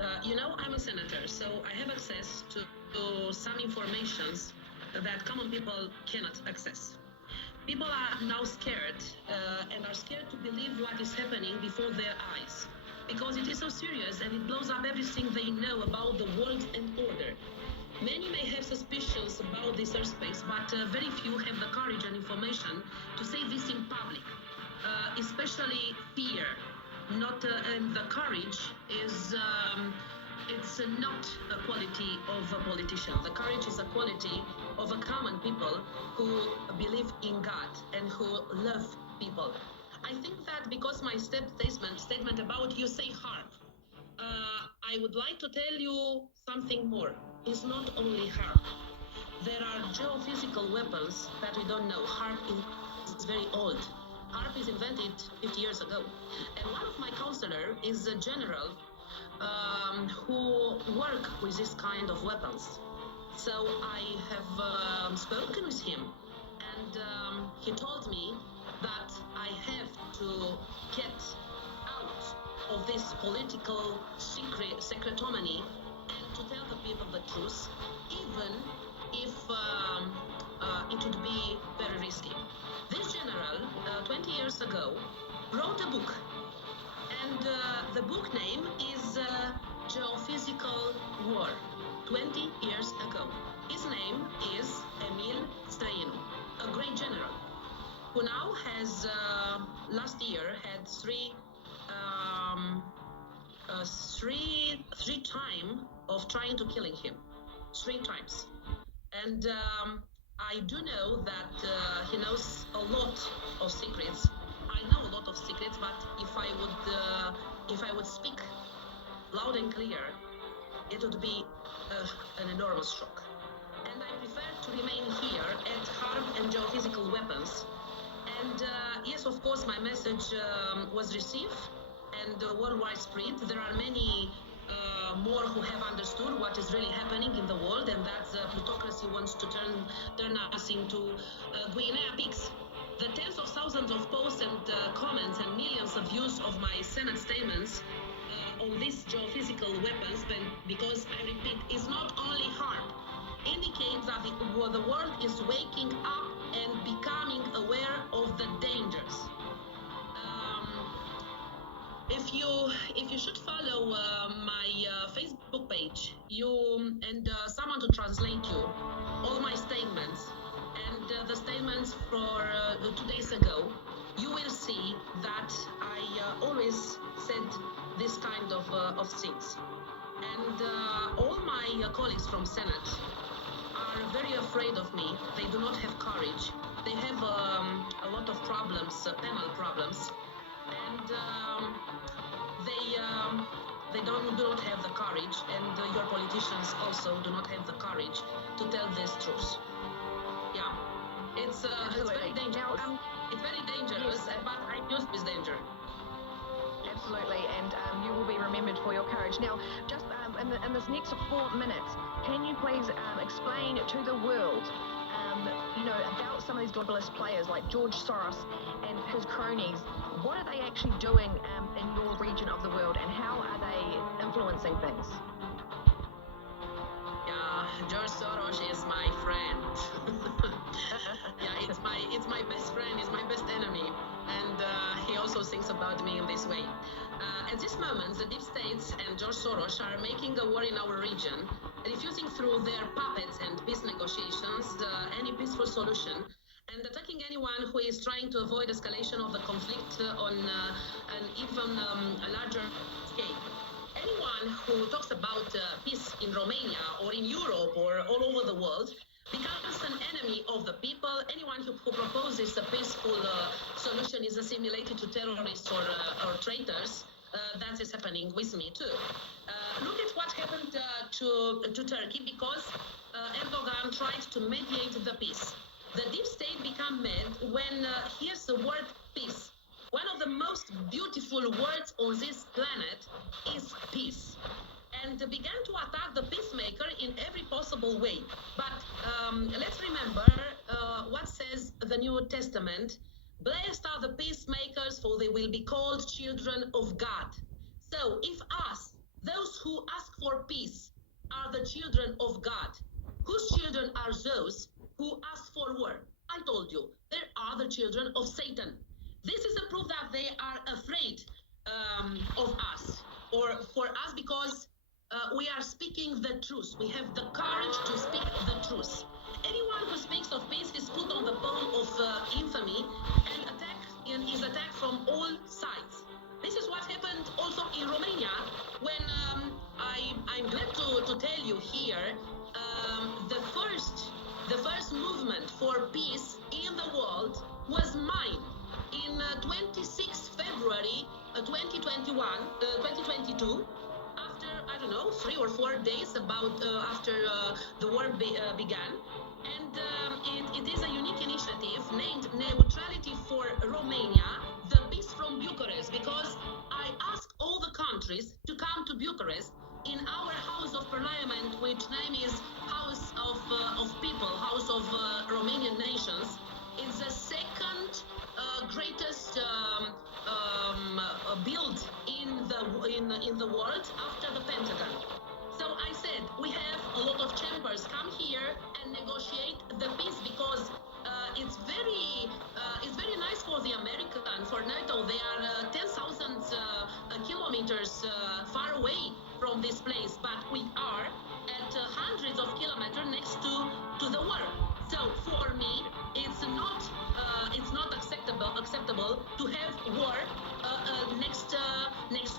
I'm a senator, so I have access to some informations that common people cannot access. People are now scared and are scared to believe what is happening before their eyes because it is so serious and it blows up everything they know about the world and order. Many may have suspicions about this airspace, but very few have the courage and information to say this in public, especially fear. Not and the courage is it's not a quality of a politician. The courage is a quality of a common people who believe in God and who love people. I think that because my statement about you say harp, I would like to tell you something more. It's not only harp. There are geophysical weapons that we don't know. Harp is very old. Harp is invented 50 years ago. And one of my counselor is a general who work with this kind of weapons. So I have spoken with him, and he told me that I have to get out of this political secretomany and to tell the people the truth, even if it would be very risky. This general, 20 years ago, wrote a book, and the book name is Geophysical War, 20 years ago. His name is Emil Strainu, a great general, who now has, last year, had three time of trying to killing him, 3 times. And I do know that he knows a lot of secrets. I know a lot of secrets, but if I would speak loud and clear, it would be an enormous shock. And I prefer to remain here at harm and geophysical weapons. And yes, of course, my message was received and worldwide spread. There are many more who have understood what is really happening in the world, and that the plutocracy wants to turn us into Guinea pigs. The tens of thousands of posts and comments and millions of views of my Senate statements on these geophysical weapons, because I repeat, is not only harm, indicates that the world is waking up and becoming aware of the dangers. If you should follow my Facebook page, and someone to translate you all my statements and the statements for 2 days ago, you will see that I always said this kind of things. And all my colleagues from Senate are very afraid of me. They do not have courage. They have a lot of problems, panel problems, and they do not have the courage, and your politicians also do not have the courage to tell this truth. Yeah, it's very dangerous. It's very dangerous, yes. But I'm used with danger. Absolutely, and you will be remembered for your courage. Now, just in this next 4 minutes, can you please explain to the world, about some of these globalist players like George Soros and his cronies? What are they actually doing in your region of the world, and how are they influencing things? Yeah, George Soros is my friend. Yeah, it's my best friend, it's my best enemy, and he also thinks about me in this way. At this moment, the deep states and George Soros are making a war in our region, refusing through their puppets and peace negotiations any peaceful solution, and attacking anyone who is trying to avoid escalation of the conflict on an even larger scale. Anyone who talks about peace in Romania or in Europe or all over the world becomes an enemy of the people. Anyone who proposes a peaceful solution is assimilated to terrorists or traitors. That is happening with me too. Look at what happened to Turkey, because Erdogan tried to mediate the peace. The deep state become mad when hears the word peace. One of the most beautiful words on this planet is peace, and began to attack the peacemaker in every possible way. But let's remember what says the New Testament. Blessed are the peacemakers, for they will be called children of God. So if us, Those who ask for peace are the children of God. Whose children are those who ask for war? I told you, there are the children of Satan. This is a proof that they are afraid of us, or for us, because we are speaking the truth. We have the courage to speak the truth. Anyone who speaks of peace is put on the pole of infamy and is attacked from all sides. This is what happened also in Romania when I'm glad to tell you here the first movement for peace in the world was mine in 26 February 2022, after, I don't know, 3 or 4 days after the war began. And it is a unique initiative named Neutrality for Romania, the Peace from Bucharest, because I asked all the countries to come to Bucharest in our House of Parliament, which name is House of People, House of Romanian Nations. It's the second greatest build in the world after the Pentagon. So I said, we have a lot of chambers. Come here and negotiate the peace, because it's very nice for the American, for NATO. They are 10,000 kilometers far away from this place, but we are at hundreds of kilometers next to the war. So for me, it's not acceptable to have war next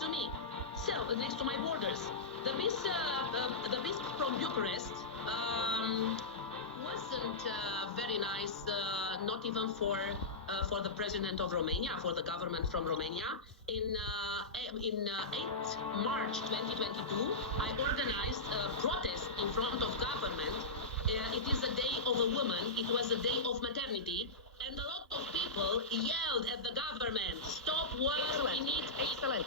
to me. So next to my borders. The peace from Bucharest wasn't very nice, not even for the president of Romania, for the government from Romania. In 8 March 2022, I organized a protest in front of government. It is a day of a woman. It was a day of maternity. And a lot of people yelled at the government, "Stop war, we need..." Excellent.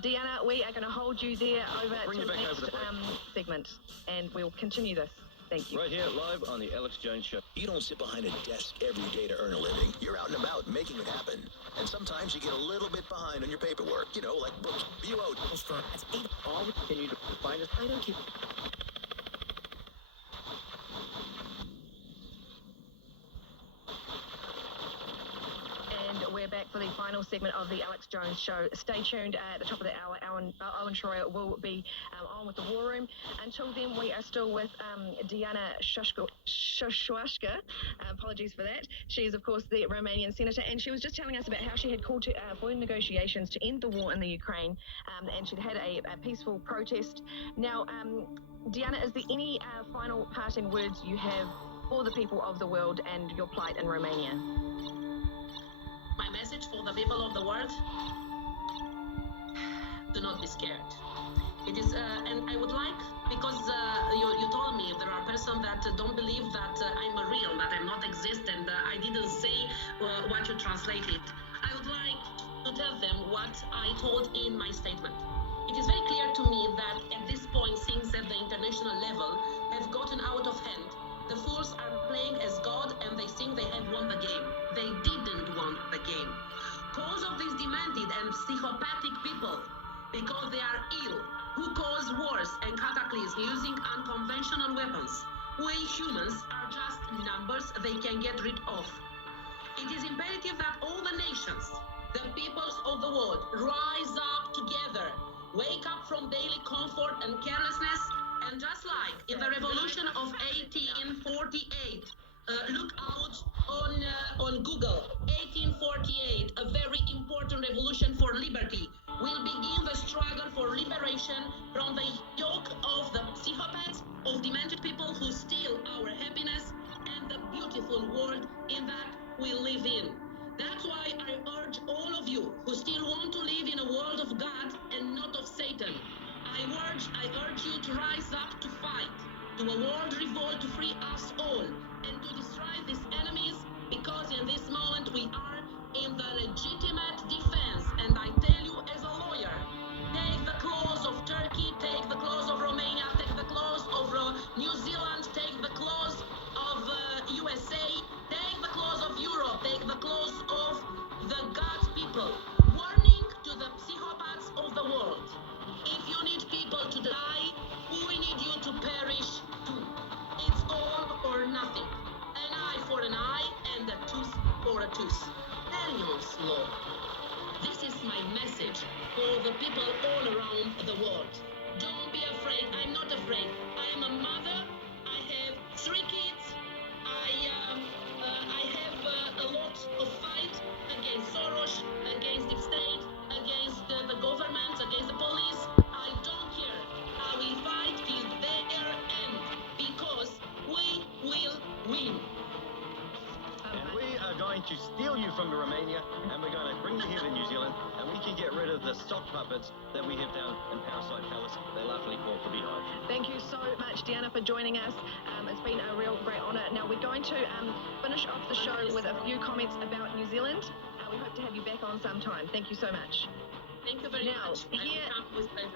Diana, we are going to hold you there over Bring to the you back next over the segment, and we'll continue this. Thank you. Right here, live on the Alex Jones Show. You don't sit behind a desk every day to earn a living. You're out and about making it happen. And sometimes you get a little bit behind on your paperwork. You know, like books. You owe. That's 8. All we continue to find us. I don't keep. And we're back for the final segment of the Alex Jones Show. Stay tuned at the top of the hour. Owen Schroyer will be on with the War Room. Until then, we are still with Diana Shoshwashka. Apologies for that. She is, of course, the Romanian senator, and she was just telling us about how she had called for negotiations to end the war in the Ukraine, and she'd had a peaceful protest. Now, Diana, is there any final parting words you have for the people of the world and your plight in Romania? My message for the people of the world: do not be scared. It is, and I would like, because you told me there are persons that don't believe that I'm a real, that I'm not exist, and I didn't say what you translated. I would like to tell them what I told in my statement. It is very clear to me that at this point, things at the international level have gotten out of hand. The fools are playing as God, and they think they have won the game. They didn't won the game. Cause of these demented and psychopathic people, because they are ill, who cause wars and cataclysms using unconventional weapons. We humans are just numbers they can get rid of. It is imperative that all the nations, the peoples of the world, rise up together, wake up from daily comfort and carelessness, and just like in the revolution of 1848, look out on Google. 1848, a very important revolution for liberty, will begin the struggle for liberation from the yoke of the psychopaths, of demented people who steal our happiness and the beautiful world in that we live in. That's why I urge all of you who still want to live in a world of God and not of Satan. I urge you to rise up to fight, to a world revolt to free us all, and to destroy these enemies, because in this moment we are in the legitimate defense. And I tell you as a lawyer, take the clause of Turkey, take the clause of Romania, take the clause of New Zealand, take the clause of USA, take the clause of Europe, take the clause of the God's people. Warning to the psychopaths of the world: if you need puppets that we have down in Parasite Palace. They laughingly call for Beehive. Thank you so much, Deanna, for joining us. It's been a real great honour. Now, we're going to finish off the show with a few comments about New Zealand. We hope to have you back on sometime. Thank you so much. Thank you very much. With pleasure.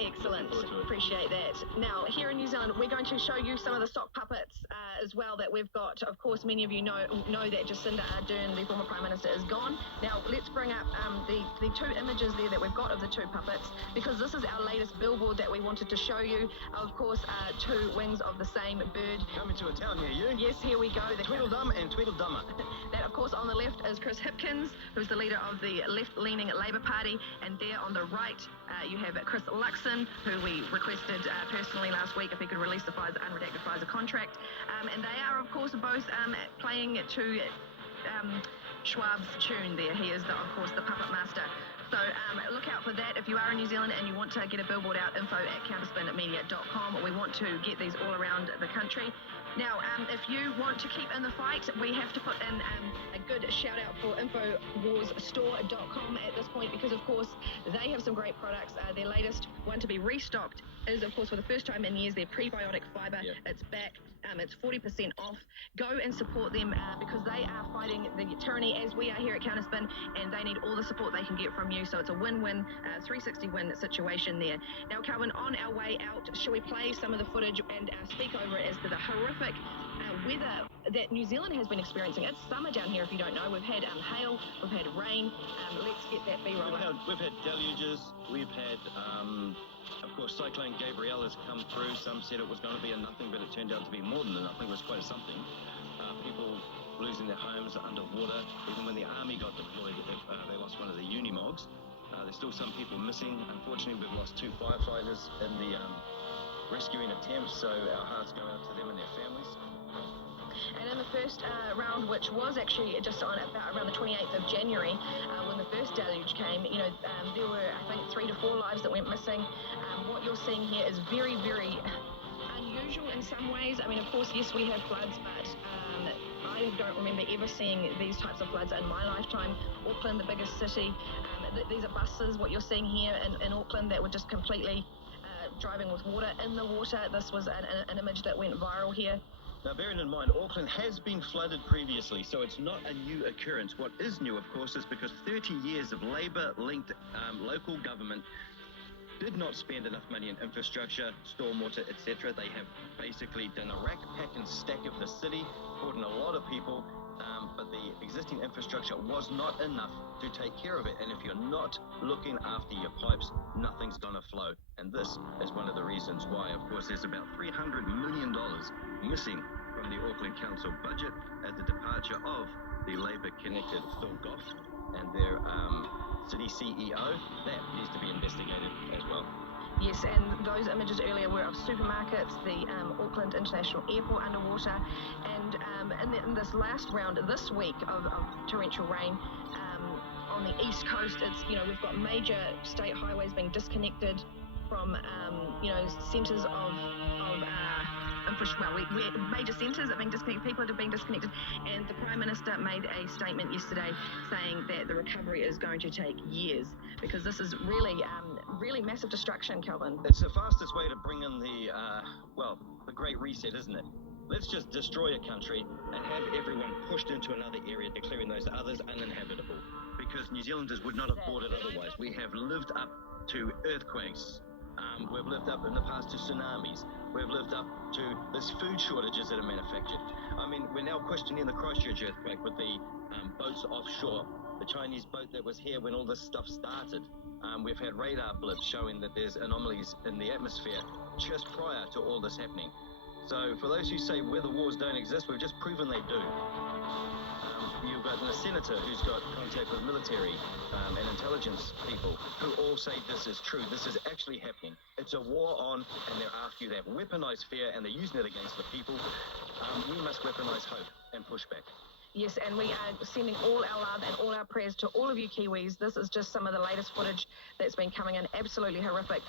Excellent. Appreciate that. Now, here in New Zealand, we're going to show you some of the sock puppets as well that we've got. Of course, many of you know that Jacinda Ardern, the former Prime Minister, is gone. Now, let's bring up the two images there that we've got of the two puppets, because this is our latest billboard that we wanted to show you. Of course, two wings of the same bird. Coming to a town near you. Yes, here we go. Tweedledum and Tweedledummer. That, of course, on the left is Chris Hipkins, who's the leader of the left-leaning Labour Party, and there on the right you have Chris Luxon, who we requested personally last week if he could release the unredacted Pfizer contract. And they are, of course, both playing to Schwab's tune there. He is, of course, the puppet master. So look out for that. If you are in New Zealand and you want to get a billboard out, info@counterspinmedia.com. We want to get these all around the country. Now, if you want to keep in the fight, we have to put in a good shout out for InfoWarsStore.com at this point, because, of course, they have some great products. Their latest one to be restocked is, of course, for the first time in years, their prebiotic fibre. Yep. It's back. It's 40% off. Go and support them because they are fighting the tyranny as we are here at Counterspin, and they need all the support they can get from you. So it's a win-win, 360-win situation there. Now, Calvin, on our way out, shall we play some of the footage and speak over it as to the horrific weather that New Zealand has been experiencing? It's summer down here, if you don't know. We've had hail, we've had rain. Let's get that B-roll up. We've had deluges. We've had... of course, Cyclone Gabrielle has come through. Some said it was going to be a nothing, but it turned out to be more than a nothing. It was quite a something. People losing their homes underwater. Even when the army got deployed, they lost one of the Unimogs. There's still some people missing. Unfortunately, we've lost 2 firefighters in the rescuing attempt, so our hearts go out to them and their families. And in the first round, which was actually just on about around the 28th of January, when the first deluge came, there were, I think, 3 to 4 lives that went missing. What you're seeing here is very, very unusual in some ways. I mean, of course, yes, we have floods, but I don't remember ever seeing these types of floods in my lifetime. Auckland, the biggest city, these are buses, what you're seeing here in Auckland, that were just completely driving with water in the water. This was an image that went viral here. Now, bearing in mind, Auckland has been flooded previously, so it's not a new occurrence. What is new, of course, is because 30 years of Labour-linked local government did not spend enough money in infrastructure, stormwater, etc. They have basically done a rack, pack and stack of the city, brought in a lot of people, but the existing infrastructure was not enough to take care of it. And if you're not looking after your pipes, nothing's going to flow. And this is one of the reasons why. Of course, there's about $300 million missing from the Auckland Council budget at the departure of the Labour-connected Phil Goff and their city CEO. That needs to be investigated as well. Yes, and those images earlier were of supermarkets, the Auckland International Airport underwater, and in this last round this week of torrential rain on the east coast, it's we've got major state highways being disconnected from centres of major centres are being disconnected, people are being disconnected, and the Prime Minister made a statement yesterday saying that the recovery is going to take years, because this is really massive destruction, Kelvin. It's the fastest way to bring in the Great Reset, isn't it? Let's just destroy a country and have everyone pushed into another area, declaring those others uninhabitable, because New Zealanders would not have bought it otherwise. We have lived up to earthquakes. We've lived up in the past to tsunamis. We've lived up to this food shortages that are manufactured. I mean, we're now questioning the Christchurch earthquake with the boats offshore, the Chinese boat that was here when all this stuff started. We've had radar blips showing that there's anomalies in the atmosphere just prior to all this happening. So for those who say weather wars don't exist, we've just proven they do. You've got a senator who's got contact with military and intelligence people who all say this is true, this is actually happening. It's a war on, and they're after you. They have weaponized fear and they're using it against the people. We must weaponize hope and push back. Yes, and we are sending all our love and all our prayers to all of you Kiwis. This is just some of the latest footage that's been coming in, absolutely horrific.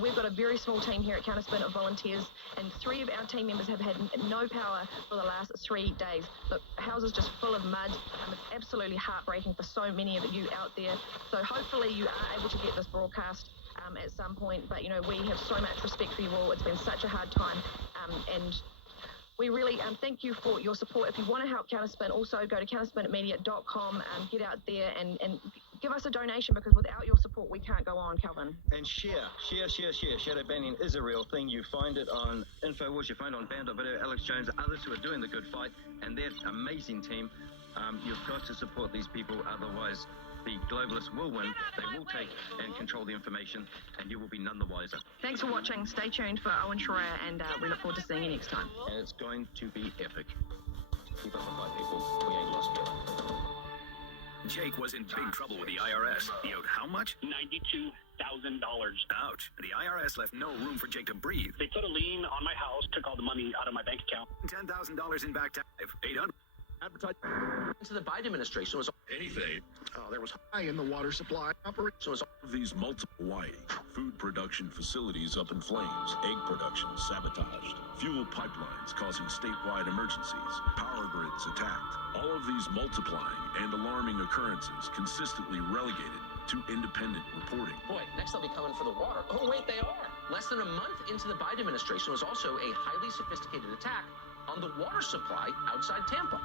We've got a very small team here at Counterspin of volunteers, and 3 of our team members have had no power for the last 3 days. Look, houses just full of mud. It's absolutely heartbreaking for so many of you out there. So hopefully you are able to get this broadcast at some point. But, we have so much respect for you all. It's been such a hard time, and we really thank you for your support. If you want to help Counterspin, also go to counterspinmedia.com, get out there and give us a donation, because without your support, we can't go on, Calvin. And share. Shadow banning is a real thing. You find it on InfoWars, you find it on Band.video, Alex Jones, others who are doing the good fight, and their amazing team. You've got to support these people, otherwise the globalists will win. They will take and control the information, and you will be none the wiser. Thanks for watching. Stay tuned for Owen Schroyer, and we look forward to seeing you next time. And it's going to be epic. Keep up the fight, people. We ain't lost yet. Jake was in big trouble with the IRS. He owed how much? $92,000. Ouch. The IRS left no room for Jake to breathe. They put a lien on my house, took all the money out of my bank account. $10,000 in back tax. 800. Advertising to the Biden administration was anything. There was high in the water supply operation. Was these multiple Hawaii food production facilities up in flames, egg production sabotaged, fuel pipelines causing statewide emergencies, power grids attacked. All of these multiplying and alarming occurrences consistently relegated to independent reporting. Boy, next they'll be coming for the water. Oh wait, they are. Less than a month into the Biden administration was also a highly sophisticated attack on the water supply outside Tampa.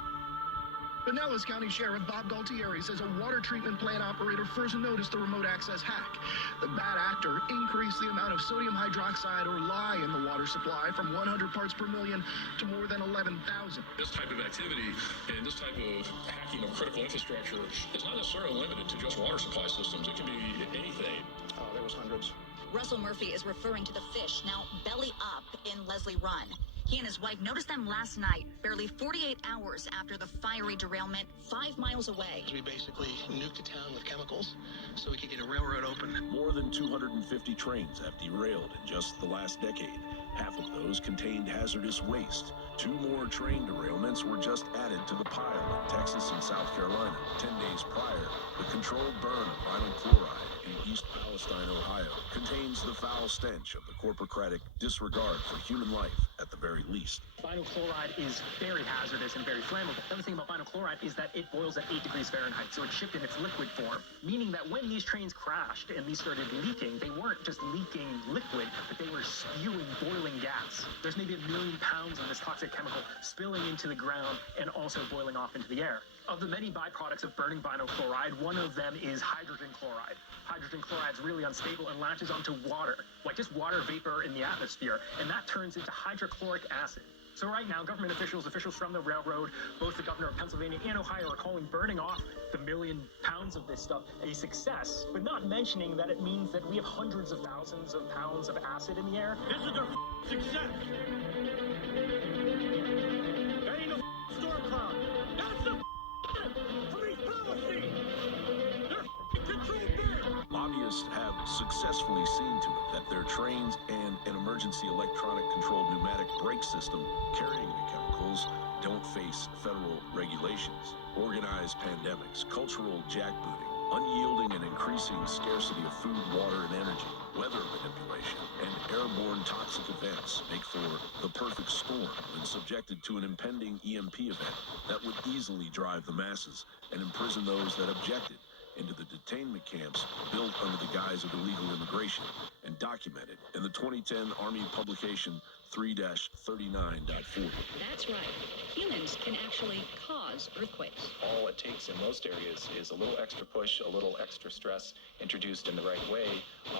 Pinellas County Sheriff Bob Galtieri says a water treatment plant operator first noticed the remote access hack. The bad actor increased the amount of sodium hydroxide, or lye, in the water supply from 100 parts per million to more than 11,000. This type of activity and this type of hacking of critical infrastructure is not necessarily limited to just water supply systems. It can be anything. There was hundreds. Russell Murphy is referring to the fish now belly up in Leslie Run. He and his wife noticed them last night, barely 48 hours after the fiery derailment 5 miles away. We basically nuked a town with chemicals so we could get a railroad open. More than 250 trains have derailed in just the last decade. Half of those contained hazardous waste. 2 more train derailments were just added to the pile in Texas and South Carolina. 10 days prior, the controlled burn of vinyl chloride in East Palestine, Ohio, contains the foul stench of the corporocratic disregard for human life, at the very least. Vinyl chloride is very hazardous and very flammable. The other thing about vinyl chloride is that it boils at 8 degrees Fahrenheit, so it's shipped in its liquid form, meaning that when these trains crashed and these started leaking, they weren't just leaking liquid, but they were spewing boiling gas. There's maybe 1 million pounds of this toxic chemical spilling into the ground and also boiling off into the air. Of the many byproducts of burning vinyl chloride, one of them is hydrogen chloride. Hydrogen chloride is really unstable and latches onto water, like just water vapor in the atmosphere, and that turns into hydrochloric acid. So right now, government officials from the railroad, both the governor of Pennsylvania and Ohio, are calling burning off the 1 million pounds of this stuff a success, but not mentioning that it means that we have hundreds of thousands of pounds of acid in the air. This is their success. That ain't no storm cloud. That's the police policy. They're controlled burn. Lobbyists have successfully seen to it that their trains and an emergency electronic-controlled pneumatic brake system carrying the chemicals don't face federal regulations. Organized pandemics, cultural jackbooting, unyielding and increasing scarcity of food, water, and energy, weather manipulation, and airborne toxic events make for the perfect storm when subjected to an impending EMP event that would easily drive the masses and imprison those that objected into the detainment camps built under the guise of illegal immigration and documented in the 2010 Army publication 3-39.40. That's right. Humans can actually cause earthquakes. All it takes in most areas is a little extra push, a little extra stress introduced in the right way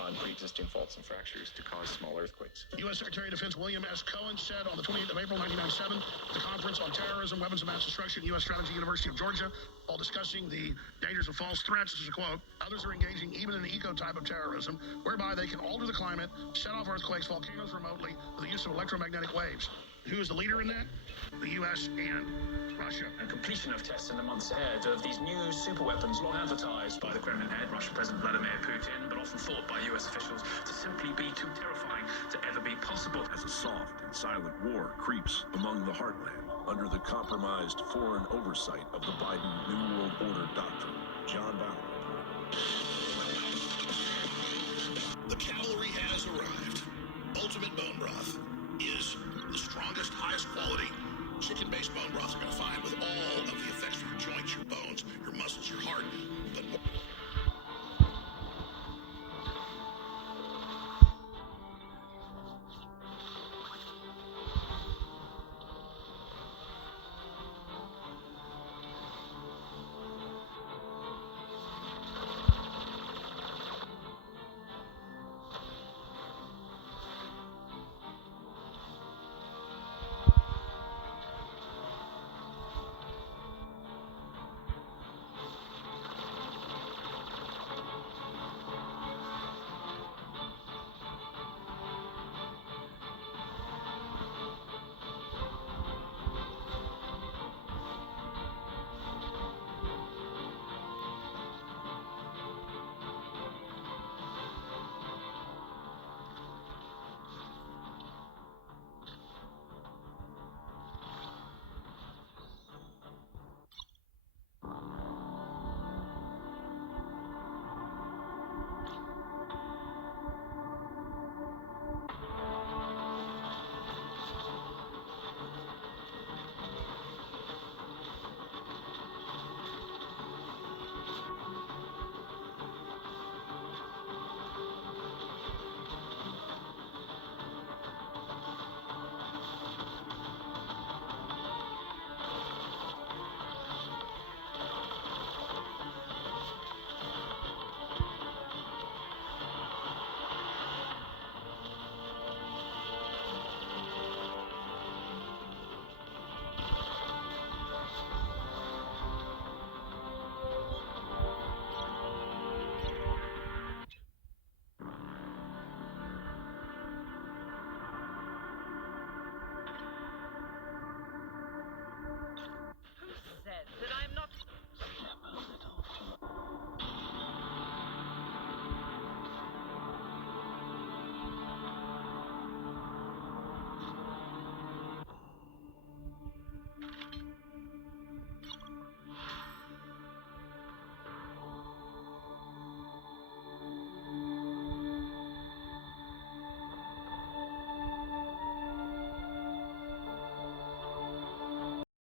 on pre-existing faults and fractures to cause small earthquakes. U.S. Secretary of Defense William S. Cohen said on the 28th of April 1997 at the Conference on Terrorism, Weapons of Mass Destruction, U.S. Strategy, University of Georgia, while discussing the dangers of false threats, this is a quote, others are engaging even in the eco-type of terrorism, whereby they can alter the climate, set off earthquakes, volcanoes remotely with the use of electromagnetic waves. Who is the leader in that? The U.S. and Russia. And completion of tests in the months ahead of these new super weapons long advertised by the Kremlin head, Russian President Vladimir Putin, but often thought by U.S. officials to simply be too terrifying to ever be possible. As a soft and silent war creeps among the heartland under the compromised foreign oversight of the Biden New World Order doctrine. John Bauer reported.